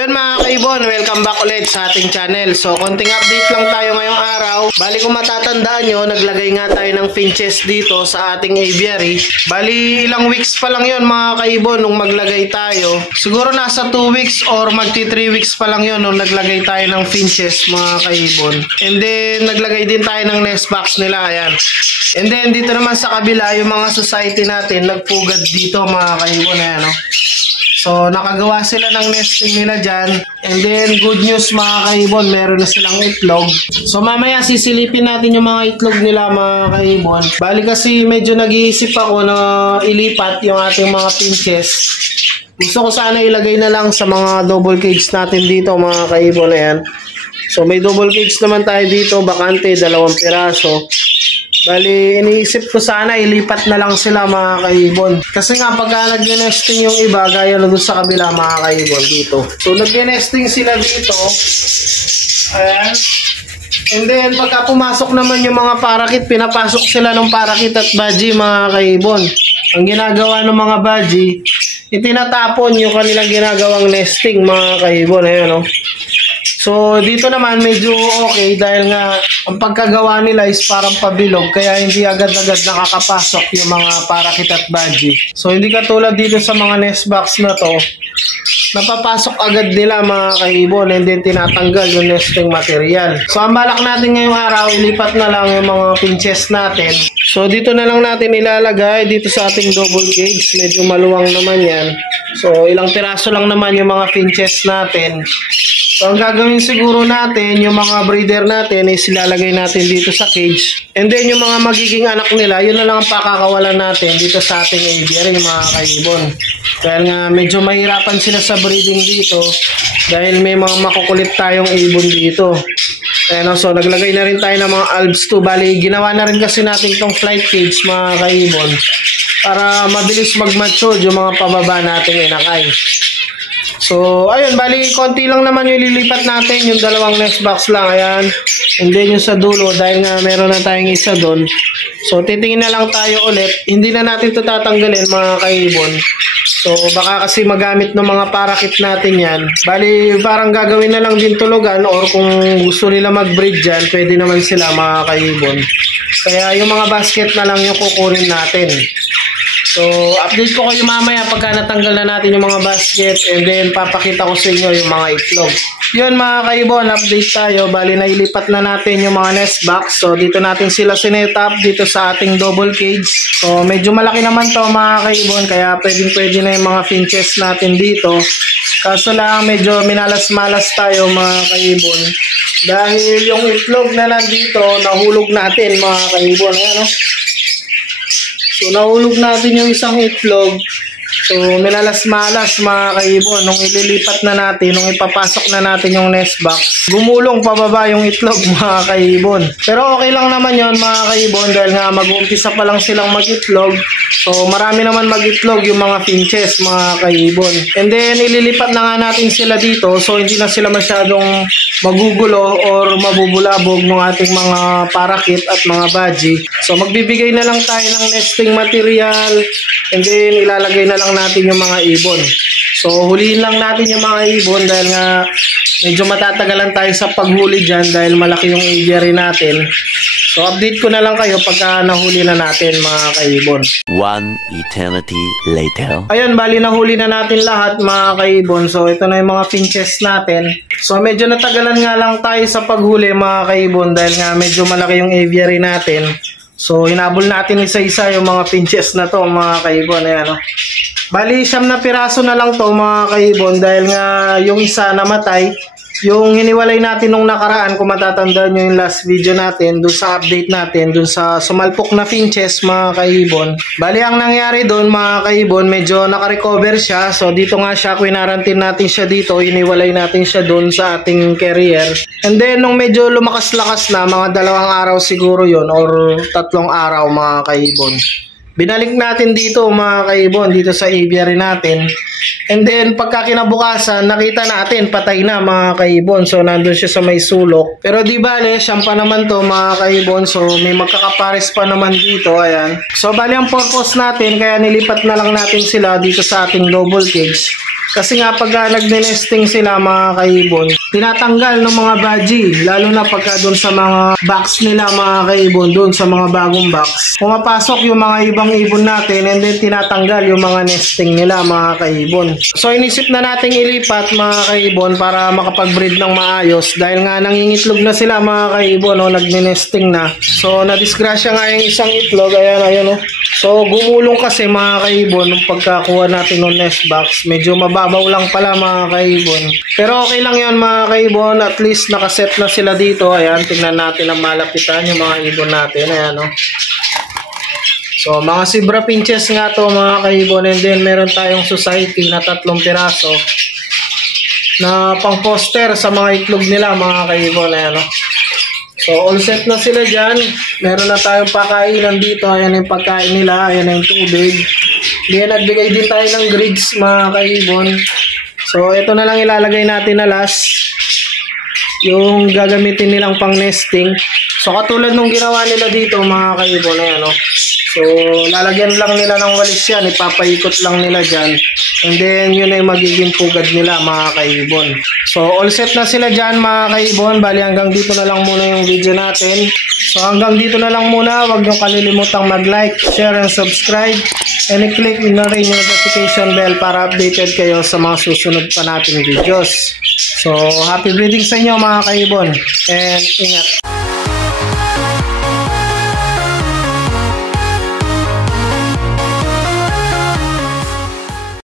Yun mga kaibon, welcome back ulit sa ating channel. So konting update lang tayo ngayong araw. Bali kung matatandaan nyo, naglagay nga tayo ng finches dito sa ating aviary. Bali ilang weeks pa lang yun mga kaibon nung maglagay tayo. Siguro nasa 2 weeks or magti 3 weeks pa lang yun nung naglagay tayo ng finches mga kaibon. And then naglagay din tayo ng nest box nila, ayan. And then dito naman sa kabila, yung mga society natin nagpugad dito mga kaibon, ayan o. So, nakagawa sila ng nesting nila dyan. And then, good news mga kaibon, meron na silang itlog. So, mamaya sisilipin natin yung mga itlog nila mga kaibon. Bali kasi medyo nag-iisip ako na ilipat yung ating mga pinches. Gusto ko sana ilagay na lang sa mga double cage natin dito mga kaibon. Ayan. So, may double cage naman tayo dito, bakante, 2 piraso. Bali, iniisip ko sana ilipat na lang sila mga kaibon. Kasi nga pagka nag-nesting yung iba, gaya na doon sa kabila mga kaibon dito. So nag-nesting sila dito. Ayan. And then pagka pumasok naman yung mga parakit, pinapasok sila ng parakit at baji mga kaibon. Ang ginagawa ng mga baji, itinatapon yung kanilang ginagawang nesting mga kaibon. Ayan o. So, dito naman medyo okay dahil nga ang pagkagawa nila is parang pabilog kaya hindi agad-agad nakakapasok yung mga parakit at baji. So, hindi katulad dito sa mga nest box na to, napapasok agad nila mga kaibon and then tinatanggal yung nesting material. So, ang balak natin ngayong araw, ilipat na lang yung mga pinches natin. So, dito na lang natin ilalagay dito sa ating double cage. Medyo maluwang naman yan. So, ilang piraso lang naman yung mga pinches natin. So, ang gagawin siguro natin, yung mga breeder natin is ilalagay natin dito sa cage. And then, yung mga magiging anak nila, yun na lang ang pakakawalan natin dito sa ating aviary, yung mga kaibon. Dahil nga, medyo mahirapan sila sa breeding dito dahil may mga makukulit tayong ibon dito. Ayan, so, naglagay na rin tayo ng mga alps 2. Bali, ginawa na rin kasi natin itong flight cage, mga kaibon, para mabilis mag-mature yung mga pababa nating inakay. So, ayun, bali, konti lang naman yung lilipat natin, yung 2 nest box lang, ayan. And then yung sa dulo, dahil nga meron na tayong isa doon. So, titingin na lang tayo ulit. Hindi na natin ito tatanggalin, mga kaibon. So, baka kasi magamit ng mga parakit natin yan. Bali, parang gagawin na lang din tulugan or kung gusto nila mag-breed dyan, pwede naman sila, mga kaibon. Kaya yung mga basket na lang yung kukunin natin. So, update ko kayo mamaya pagka natanggal na natin yung mga basket and then papakita ko sa inyo yung mga itlog. Yun mga kaibon, update tayo. Bali, nailipat na natin yung mga nest box. So, dito natin sila sinet up dito sa ating double cage. So, medyo malaki naman to mga kaibon kaya pwede na yung mga finches natin dito. Kaso lang, medyo minalas-malas tayo mga kaibon. Dahil yung itlog na nandito, nahulog natin mga kaibon. Ayan o. So, nahulog natin yung isang itlog. So, minalas-malas mga kaibon. Nung ililipat na natin, nung ipapasok na natin yung nest box, gumulong pababa yung itlog mga kaibon. Pero okay lang naman yon mga kaibon dahil nga mag-uumpisa pa lang silang mag-itlog. So, marami naman mag-itlog yung mga finches mga kaibon. And then, ililipat na nga natin sila dito. So, hindi na sila masyadong magugulo or mabubulabog ng ating mga parakit at mga baji. So, magbibigay na lang tayo ng nesting material and then ilalagay na lang natin yung mga ibon. So, huliin lang natin yung mga ibon dahil nga medyo matatagalan tayo sa paghuli dyan dahil malaki yung aviary natin. So, update ko na lang kayo pagka nahuli na natin mga kaibon. One eternity later. Ayun, bali nahuli na natin lahat mga kaibon. So, ito na yung mga finches natin. So, medyo natagalan nga lang tayo sa paghuli mga kaibon dahil nga medyo malaki yung aviary natin. So, hinabol natin isa-isa yung mga finches na to mga kaibon. Ayan, oh. Bali, 9 na piraso na lang to mga kaibon dahil nga yung isa namatay. Yung hiniwalay natin nung nakaraan, kung matatandaan nyo yung last video natin, dun sa update natin, dun sa sumalpok na finches mga kaibon. Bali, ang nangyari dun mga kaibon, medyo nakarecover siya. So, dito nga siya, quinarantin natin siya dito, hiniwalay natin siya dun sa ating carrier. And then, nung medyo lumakas-lakas na, mga 2 araw siguro yun, or 3 araw mga kaibon, binalik natin dito mga kaibon, dito sa aviary natin. And then pagka kinabukasan, nakita natin patay na mga kaibon. So nandun siya sa may sulok. Pero di bale, siyang pa naman to mga kaibon. So may magkakapares pa naman dito. Ayan. So bali ang purpose natin, kaya nilipat na lang natin sila dito sa ating double cage. Kasi nga pag nagne-nesting sila mga kaibon, tinatanggal ng mga budgie, lalo na pagka doon sa mga box nila mga kaibon, doon sa mga bagong box. Pumapasok yung mga ibang ibon natin and then tinatanggal yung mga nesting nila mga kaibon. So inisip na nating ilipat mga kaibon para makapag-breed ng maayos dahil nga nangingitlog na sila mga kaibon, no, nagne-nesting na. So nadisgrasya nga yung isang itlog, ayan oh. So gumulong kasi mga kaibon nung pagkakuha natin ng nest box, medyo mababaw lang pala mga kaibon. Pero okay lang yan mga kaibon, at least nakaset na sila dito. Ayan, tingnan natin ang malapitan yung mga ibon natin. Ayan, oh. So mga zebra pinches nga to mga kaibon, and then meron tayong society na 3 piraso na pang poster sa mga itlog nila mga kaibon. Ayan, oh. So all set na sila dyan. Meron na tayong pakainan dito. Ayan yung pagkain nila, ayan yung tubig. Then nagbigay din tayo ng grids mga kaibon. So ito na lang ilalagay natin na last, yung gagamitin nilang pang nesting. So katulad nung ginawa nila dito mga kaibon, ayan o. So lalagyan lang nila ng walis yan, ipapaikot lang nila dyan, and then yun ay magiging pugad nila mga kaibon. So all set na sila dyan mga kaibon. Bali hanggang dito na lang muna yung video natin. So hanggang dito na lang muna. Huwag nyo kalilimutang mag-like, share, and subscribe, and i-click na rin yung notification bell para updated kayo sa mga susunod pa nating videos. So happy breeding sa inyo mga kaibon, and ingat.